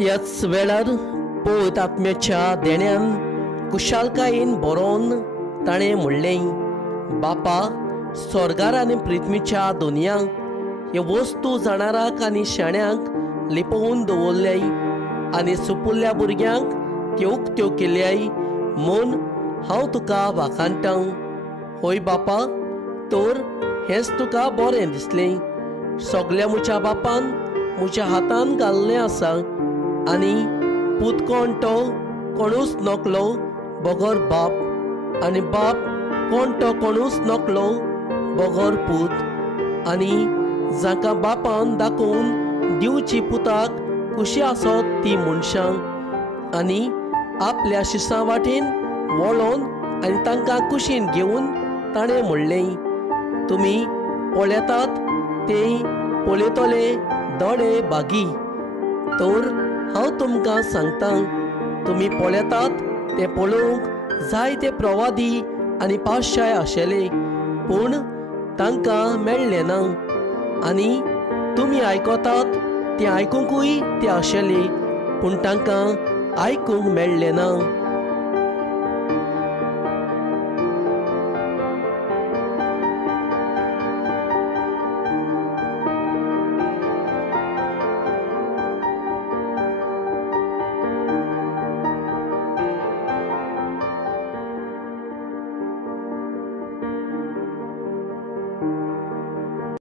त्याच वेळार पवित्र आत्म्याच्या देण्यान कुशालकायेन बरोवन ताणें म्हणलें, बापा, स्वर्गार आनी पृथ्वीच्या दोनयांक हे वस्तू जाणाराक आनी शाण्यांक लिपोवन दवरल्याय आनी सुपुल्ल्या भुरग्यांक त्यो उक्त्यो केल्याय म्हूण हांव तुका वाखाणटां. होय बापा, तर हेंच तुका बरें दिसलें. सगल्या म्हज्या बापान म्हज्या हातान घाल्लें आसा आनी पूत कोण तो कोणूच नकलो बगर बाप, आनी बाप कोण तो कोणूच नकलो बगर पूत, आनी जाका बापान दाखोवन दिवची पुताक खुशी आसत ती मनशां. आनी आपल्या शिसां वाटेन वळोन आनी तांकां कुशीन घेवन ताणें म्हणलें, तुमी पळयतात ते पळयतले दोळे बागी. तर हांव तुमकां सांगतां, तुमी पळयतात ते पळोवंक जायते प्रवादी आनी पातशाय आशिल्ले, पूण तांकां मेळ्ळें ना. आनी तुमी आयकतात ते आयकूंकूय ते आशिल्ले, पूण तांकां आयकूंक मेळ्ळें ना.